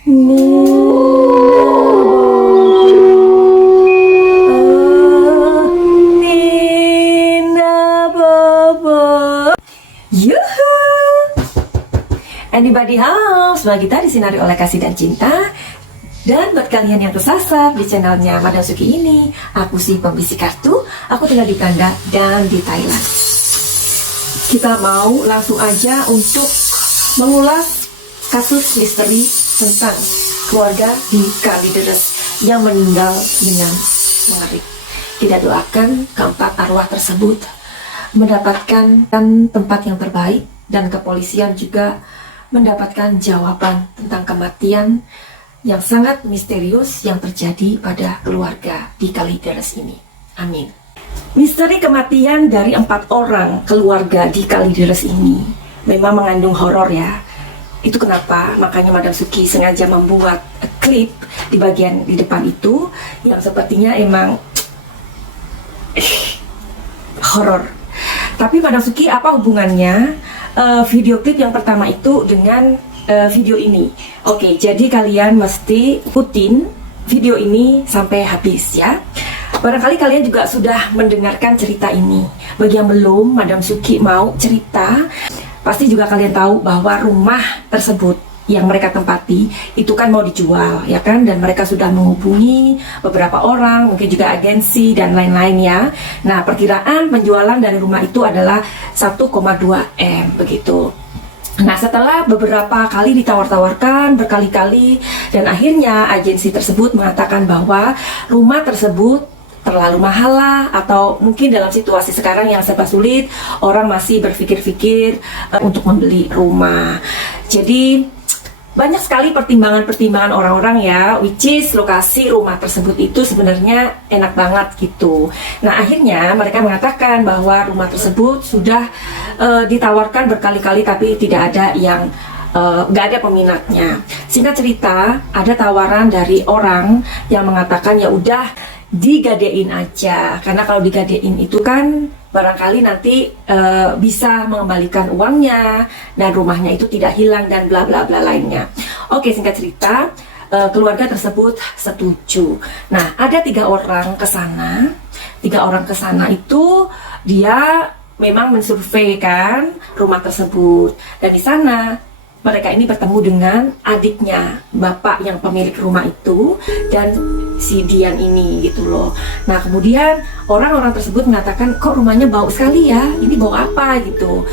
Nina Bobo. Yuhu. Anybody house? Semua kita disinari oleh kasih dan cinta. Dan buat kalian yang tersasar di channelnya Madam Suki ini, aku si pembisik kartu. Aku tinggal di Belanda dan di Thailand. Kita mau langsung aja untuk mengulas kasus misteri tentang keluarga di Kalideres yang meninggal dengan mengerikan. Kita doakan keempat arwah tersebut mendapatkan tempat yang terbaik, dan kepolisian juga mendapatkan jawaban tentang kematian yang sangat misterius yang terjadi pada keluarga di Kalideres ini. Amin. Misteri kematian dari 4 orang keluarga di Kalideres ini memang mengandung horor ya. Itu kenapa makanya Madam Suki sengaja membuat klip di bagian di depan itu yang sepertinya emang horor. Tapi Madam Suki, apa hubungannya video klip yang pertama itu dengan video ini? Oke, jadi kalian mesti ikutin video ini sampai habis ya. Barangkali kalian juga sudah mendengarkan cerita ini. Bagi yang belum, Madam Suki mau cerita. Pasti juga kalian tahu bahwa rumah tersebut yang mereka tempati itu kan mau dijual ya kan, dan mereka sudah menghubungi beberapa orang, mungkin juga agensi dan lain-lain ya. Nah, perkiraan penjualan dari rumah itu adalah 1,2 M begitu. Nah, setelah beberapa kali ditawar-tawarkan berkali-kali, dan akhirnya agensi tersebut mengatakan bahwa rumah tersebut terlalu mahal lah, atau mungkin dalam situasi sekarang yang serba sulit, orang masih berpikir-pikir untuk membeli rumah. Jadi banyak sekali pertimbangan-pertimbangan orang-orang ya, which is lokasi rumah tersebut itu sebenarnya enak banget gitu. Nah, akhirnya mereka mengatakan bahwa rumah tersebut sudah ditawarkan berkali-kali tapi tidak ada yang nggak ada peminatnya. Singkat cerita, ada tawaran dari orang yang mengatakan ya udah digadein aja, karena kalau digadein itu kan barangkali nanti bisa mengembalikan uangnya dan rumahnya itu tidak hilang dan bla bla bla lainnya. Oke, singkat cerita, keluarga tersebut setuju. Nah, ada 3 orang ke sana. 3 orang ke sana itu dia memang mensurvei kan rumah tersebut, dan di sana mereka ini bertemu dengan adiknya bapak yang pemilik rumah itu dan si Dian ini gitu loh. Nah, kemudian orang-orang tersebut mengatakan, kok rumahnya bau sekali ya, ini bau apa gitu,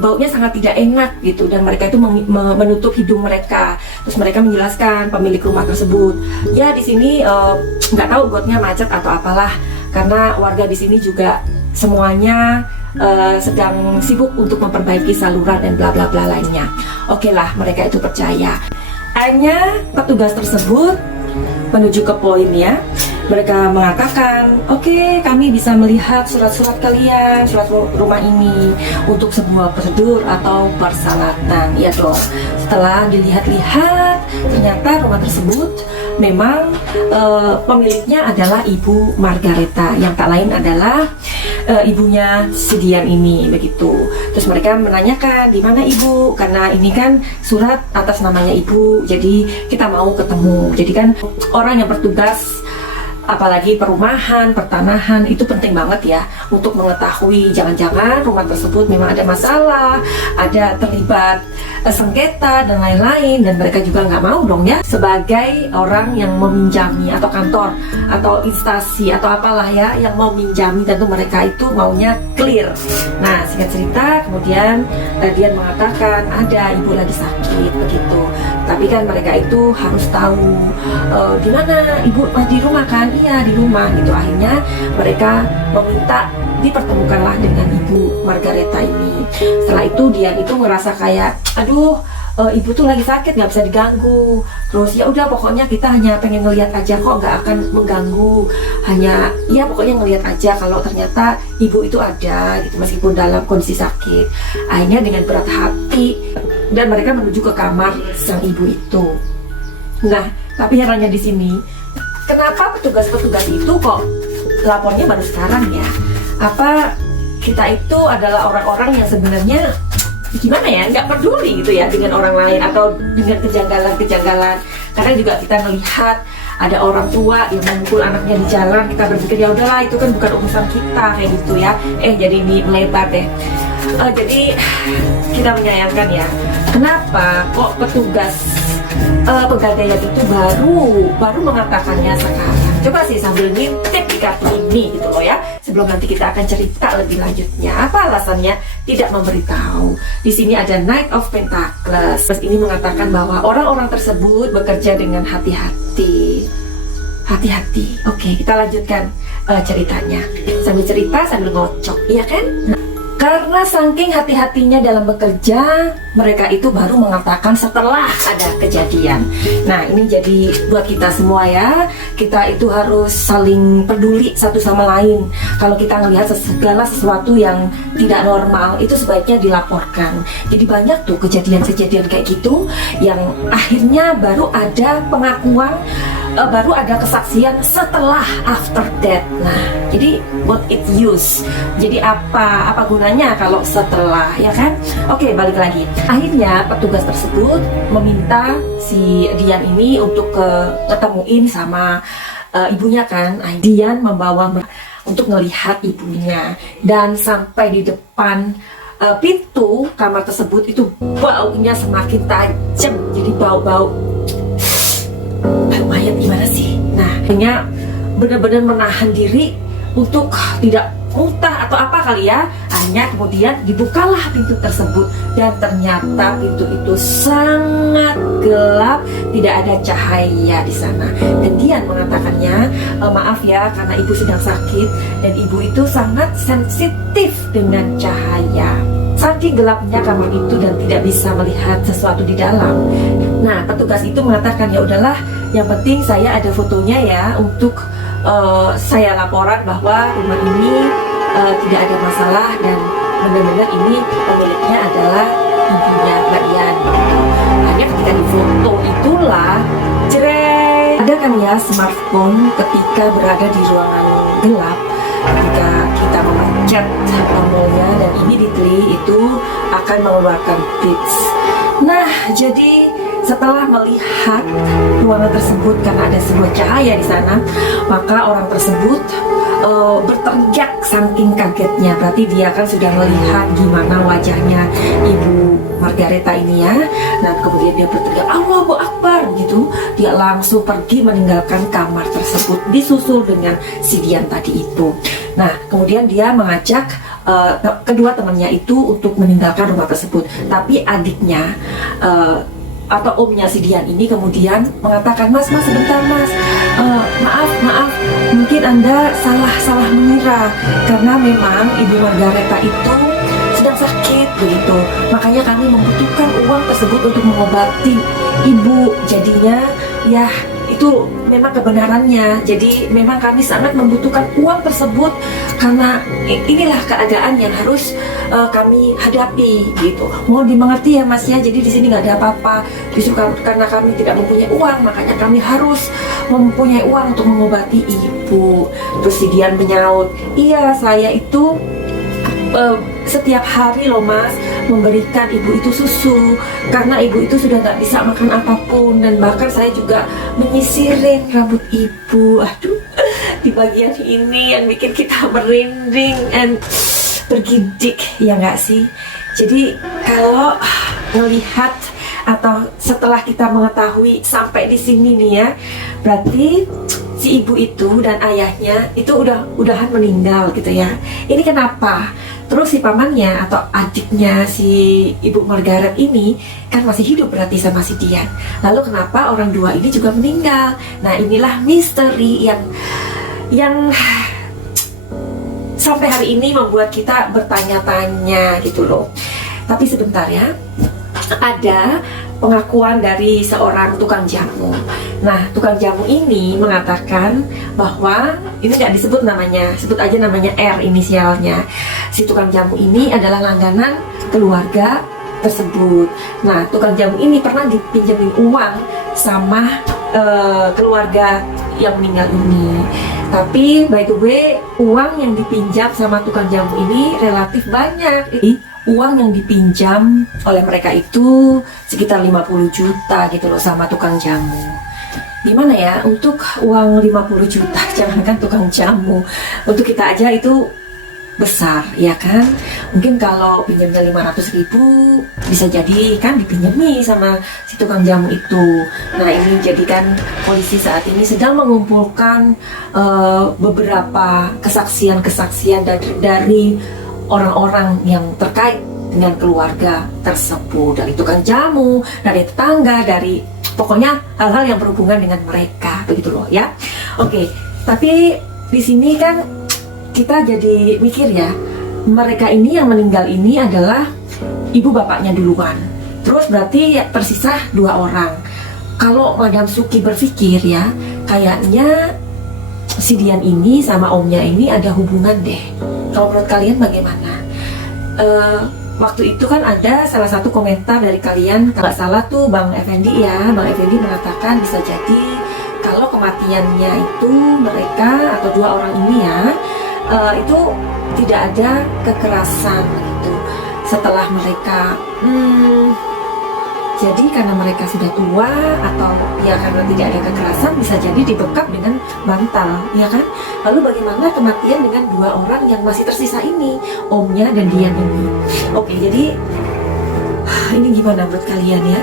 baunya sangat tidak enak gitu, dan mereka itu menutup hidung mereka. Terus mereka menjelaskan pemilik rumah tersebut, ya di sini nggak tahu gotnya macet atau apalah, karena warga di sini juga semuanya sedang sibuk untuk memperbaiki saluran dan bla bla bla lainnya. Oke lah, mereka itu percaya. Hanya petugas tersebut menuju ke poin ya. Mereka mengatakan, oke, kami bisa melihat surat-surat kalian, surat rumah ini untuk sebuah prosedur atau persyaratan. Ya dong, setelah dilihat-lihat, ternyata rumah tersebut memang pemiliknya adalah Ibu Margareta, yang tak lain adalah ibunya si Dian ini begitu. Terus mereka menanyakan, di mana ibu? Karena ini kan surat atas namanya ibu, jadi kita mau ketemu. Jadi kan orang yang bertugas, apalagi perumahan, pertanahan, itu penting banget ya untuk mengetahui jangan-jangan rumah tersebut memang ada masalah, ada terlibat sengketa dan lain-lain, dan mereka juga nggak mau dong ya sebagai orang yang meminjami atau kantor atau instansi atau apalah ya yang mau minjami, tentu mereka itu maunya clear. Nah, singkat cerita, kemudian Dian mengatakan ada ibu lagi sakit begitu, tapi kan mereka itu harus tahu di mana ibu, di rumah kan. Iya, di rumah gitu. Akhirnya mereka meminta dipertemukanlah dengan Ibu Margareta ini. Setelah itu Dian itu ngerasa kayak, aduh, ibu tuh lagi sakit, nggak bisa diganggu. Terus ya udah, pokoknya kita hanya pengen ngelihat aja kok, nggak akan mengganggu. Hanya ya pokoknya ngelihat aja kalau ternyata ibu itu ada gitu, meskipun dalam kondisi sakit. Akhirnya dengan berat hati dan mereka menuju ke kamar sang ibu itu. Nah, tapi herannya di sini, kenapa petugas-petugas itu kok lapornya baru sekarang ya? Apa kita itu adalah orang-orang yang sebenarnya gimana ya, nggak peduli gitu ya dengan orang lain atau dengan kejanggalan-kejanggalan. Kadang juga kita melihat ada orang tua yang memukul anaknya di jalan, kita berpikir ya udahlah itu kan bukan urusan kita kayak gitu ya. Jadi ini melebar deh. Jadi kita menyayangkan ya, kenapa kok petugas Pegadaian itu baru mengatakannya sekarang. Coba sih sambil ngintip di kartu ini gitu loh ya, sebelum nanti kita akan cerita lebih lanjutnya apa alasannya tidak memberitahu. Di sini ada Knight of Pentacles. Terus ini mengatakan bahwa orang-orang tersebut bekerja dengan hati-hati. Hati-hati. Oke, kita lanjutkan ceritanya. Sambil cerita sambil ngocok, iya kan? Karena saking hati-hatinya dalam bekerja, mereka itu baru mengatakan setelah ada kejadian. Nah, ini jadi buat kita semua ya, kita itu harus saling peduli satu sama lain. Kalau kita melihat segala sesuatu yang tidak normal, itu sebaiknya dilaporkan. Jadi banyak tuh kejadian-kejadian kayak gitu, yang akhirnya baru ada pengakuan, baru ada kesaksian setelah after death. Nah, jadi what it use? Jadi apa gunanya kalau setelah, ya kan? Oke, balik lagi. Akhirnya petugas tersebut meminta si Dian ini untuk ketemuin sama ibunya kan. Dian membawa untuk melihat ibunya, dan sampai di depan pintu kamar tersebut itu baunya semakin tajam. Jadi bau mayat gimana sih? Nah, akhirnya benar-benar menahan diri untuk tidak muntah atau apa kali ya. Akhirnya kemudian dibukalah pintu tersebut, dan ternyata pintu itu sangat gelap, tidak ada cahaya di sana. Dan Dian mengatakannya, maaf ya karena ibu sedang sakit dan ibu itu sangat sensitif dengan cahaya. Saking gelapnya kamar itu dan tidak bisa melihat sesuatu di dalam. Nah, petugas itu mengatakan ya udahlah, yang penting saya ada fotonya ya untuk saya laporan bahwa rumah ini tidak ada masalah dan benar-benar ini pemiliknya adalah ibunya Mbak Dian. Hanya ketika di foto itulah, jreng, ada kan ya smartphone ketika berada di ruangan gelap, ketika kita memencet tombolnya dan immediately itu akan mengeluarkan beeps. Nah, jadi setelah melihat ruangan tersebut karena ada sebuah cahaya di sana, maka orang tersebut berteriak saking kagetnya. Berarti dia kan sudah melihat gimana wajahnya Ibu Margareta ini ya. Nah, kemudian dia berteriak Allahu Akbar gitu. Dia langsung pergi meninggalkan kamar tersebut, disusul dengan si Dian tadi itu. Nah, kemudian dia mengajak kedua temannya itu untuk meninggalkan rumah tersebut. Tapi adiknya atau omnya si Dian ini kemudian mengatakan, mas sebentar mas, maaf mungkin anda salah mengira, karena memang Ibu Margareta itu sedang sakit begitu, makanya kami membutuhkan uang tersebut untuk mengobati ibu. Jadinya ya itu memang kebenarannya, jadi memang kami sangat membutuhkan uang tersebut karena inilah keadaan yang harus kami hadapi gitu. Mau dimengerti ya mas ya, jadi di sini nggak ada apa-apa, justru karena kami tidak mempunyai uang makanya kami harus mempunyai uang untuk mengobati ibu. Terus si Dian menyaut, iya saya itu setiap hari loh mas memberikan ibu itu susu karena ibu itu sudah nggak bisa makan apapun, dan bahkan saya juga menyisirin rambut ibu. Aduh, di bagian ini yang bikin kita merinding and bergidik ya nggak sih. Jadi kalau melihat atau setelah kita mengetahui sampai di sini nih ya, berarti si ibu itu dan ayahnya itu udahan meninggal gitu ya. Ini kenapa? Terus si pamannya atau adiknya si Ibu Margaret ini kan masih hidup berarti sama si Dian. Lalu kenapa orang dua ini juga meninggal? Nah, inilah misteri yang sampai hari ini membuat kita bertanya-tanya gitu loh. Tapi sebentar ya, ada pengakuan dari seorang tukang jamu. Nah, tukang jamu ini mengatakan bahwa ini nggak disebut namanya, sebut aja namanya R inisialnya. Si tukang jamu ini adalah langganan keluarga tersebut. Nah, tukang jamu ini pernah dipinjemin uang sama keluarga yang meninggal ini. Tapi by the way, uang yang dipinjam sama tukang jamu ini relatif banyak. Uang yang dipinjam oleh mereka itu sekitar 50 juta gitu loh sama tukang jamu. Gimana ya, untuk uang 50 juta, jangankan tukang jamu, untuk kita aja itu besar, ya kan? Mungkin kalau pinjamnya 500 ribu, bisa jadi kan dipinjami sama si tukang jamu itu. Nah, ini jadikan polisi saat ini sedang mengumpulkan beberapa kesaksian-kesaksian dari orang-orang yang terkait dengan keluarga tersebut, dari tukang jamu, dari tetangga, dari pokoknya hal-hal yang berhubungan dengan mereka, begitu loh ya. Oke, tapi di sini kan kita jadi mikir ya, mereka ini yang meninggal ini adalah ibu bapaknya duluan. Terus berarti ya, tersisa 2 orang. Kalau Madam Suki berpikir ya, kayaknya si Dian ini sama omnya ini ada hubungan deh. Kalau menurut kalian bagaimana? Waktu itu kan ada salah satu komentar dari kalian, kalau nggak salah tuh Bang Effendi ya. Bang Effendi mengatakan bisa jadi kalau kematiannya itu mereka atau 2 orang ini ya, itu tidak ada kekerasan gitu. Setelah mereka jadi karena mereka sudah tua atau ya karena tidak ada kekerasan, bisa jadi dibekap dengan bantal, ya kan? Lalu bagaimana kematian dengan 2 orang yang masih tersisa ini, omnya dan Dian ini? Oke, jadi ini gimana menurut kalian ya?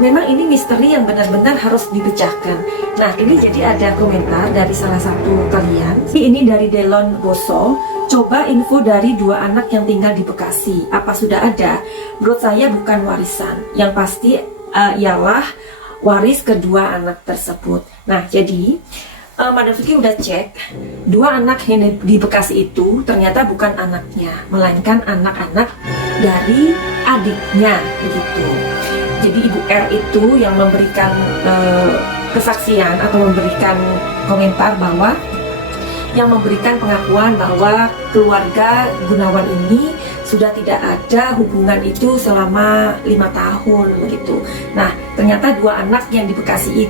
Memang ini misteri yang benar-benar harus dipecahkan. Nah, ini jadi ada komentar dari salah satu kalian. Ini dari Delon Boso. Coba info dari 2 anak yang tinggal di Bekasi. Apa sudah ada? Menurut saya bukan warisan. Yang pasti ialah waris kedua anak tersebut. Nah, jadi Madam Suki udah cek 2 anak yang di Bekasi itu ternyata bukan anaknya, melainkan anak-anak dari adiknya begitu. Jadi Ibu R itu yang memberikan kesaksian atau memberikan komentar bahwa yang memberikan pengakuan bahwa keluarga Gunawan ini sudah tidak ada hubungan itu selama 5 tahun begitu. Nah, ternyata 2 anak yang di Bekasi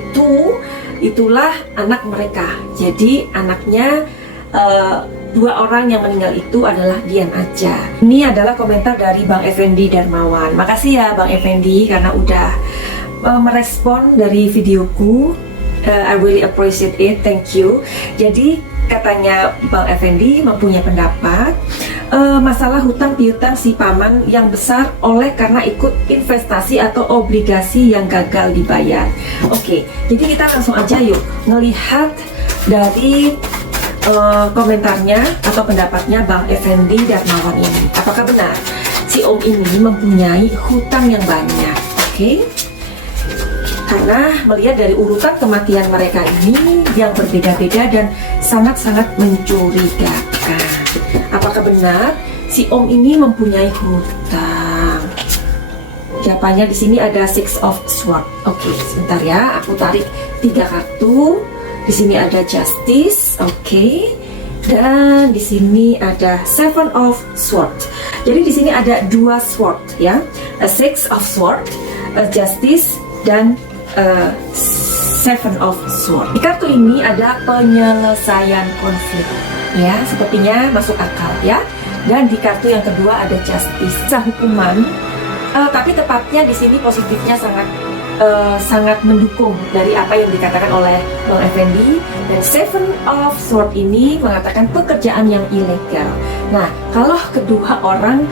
itulah anak mereka. Jadi anaknya 2 orang yang meninggal itu adalah Dian aja. Ini adalah komentar dari Bang Effendi Darmawan. Makasih ya Bang Effendi karena udah merespon dari videoku. I really appreciate it, thank you. Jadi katanya Bang Effendi mempunyai pendapat masalah hutang piutang si paman yang besar oleh karena ikut investasi atau obligasi yang gagal dibayar. Oke, jadi kita langsung aja yuk ngelihat dari komentarnya atau pendapatnya Bang Effendi Darmawan ini. Apakah benar si om ini mempunyai hutang yang banyak? Oke. Karena melihat dari urutan kematian mereka ini yang berbeda-beda dan sangat-sangat mencurigakan. Apakah benar si om ini mempunyai hutang? Jawabannya di sini ada Six of Swords. Oke, sebentar ya, aku tarik 3 kartu. Di sini ada Justice, oke. Dan di sini ada Seven of Swords. Jadi di sini ada 2 sword ya, a Six of Swords, a Justice dan Seven of Swords. Di kartu ini ada penyelesaian konflik ya, sepertinya masuk akal ya. Dan di kartu yang kedua ada Justice, hukuman. Tapi tepatnya di sini positifnya sangat mendukung dari apa yang dikatakan oleh Bang Effendi. Dan Seven of Swords ini mengatakan pekerjaan yang ilegal. Nah, kalau kedua orang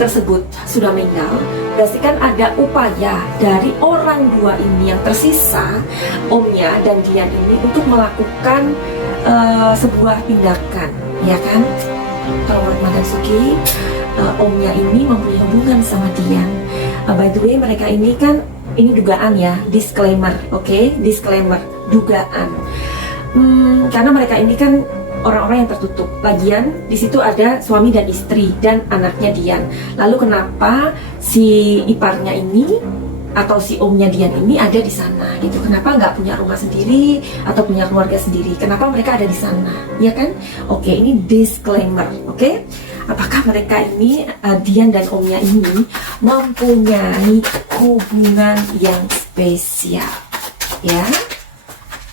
tersebut sudah meninggal, berarti kan ada upaya dari orang 2 ini yang tersisa, omnya dan Dian ini, untuk melakukan sebuah tindakan, ya kan? Kalau menurut Madam Suki, omnya ini mempunyai hubungan sama Dian. By the way, mereka ini kan, ini dugaan ya, disclaimer, oke? Disclaimer, dugaan. Karena mereka ini kan orang-orang yang tertutup. Lagian di situ ada suami dan istri dan anaknya Dian. Lalu kenapa si iparnya ini atau si omnya Dian ini ada di sana gitu? Kenapa nggak punya rumah sendiri atau punya keluarga sendiri? Kenapa mereka ada di sana? Ya kan? Oke, ini disclaimer, oke? Apakah mereka ini, Dian dan omnya ini, mempunyai hubungan yang spesial? Ya,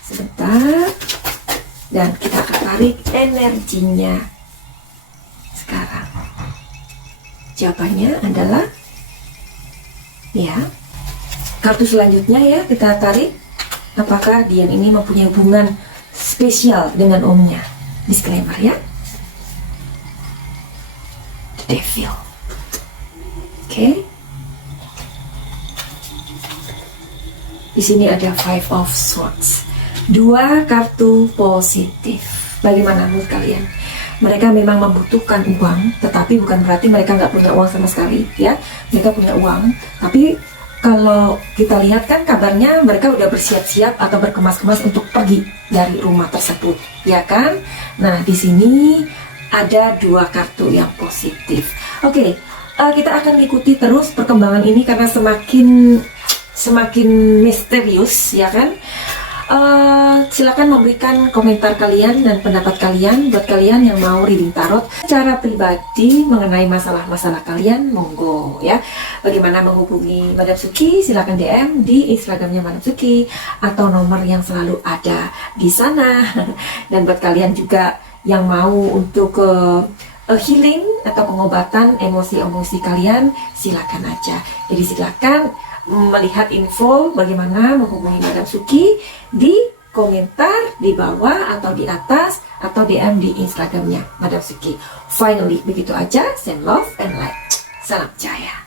sebentar. dan kita akan tarik energinya sekarang. Jawabannya adalah ya. Kartu selanjutnya ya kita tarik. Apakah Dian ini mempunyai hubungan spesial dengan omnya? Disclaimer ya. The Devil. Oke. Di sini ada Five of Swords. 2 kartu positif. Bagaimana menurut kalian? Mereka memang membutuhkan uang, tetapi bukan berarti mereka nggak punya uang sama sekali, ya. Mereka punya uang, tapi kalau kita lihat kan kabarnya mereka udah bersiap-siap atau berkemas-kemas untuk pergi dari rumah tersebut, ya kan? Nah, di sini ada 2 kartu yang positif. Oke, kita akan ikuti terus perkembangan ini karena semakin misterius, ya kan? Silakan memberikan komentar kalian dan pendapat kalian buat kalian yang mau reading tarot secara pribadi mengenai masalah-masalah kalian, monggo ya. Bagaimana menghubungi Madam Suki? Silakan DM di Instagramnya Madam Suki atau nomor yang selalu ada di sana. Dan buat kalian juga yang mau untuk healing atau pengobatan emosi-emosi kalian, silakan aja. Jadi silakan melihat info bagaimana menghubungi Madam Suki di komentar di bawah atau di atas atau DM di Instagramnya Madam Suki. Finally, begitu aja. Send love and light. Salam jaya.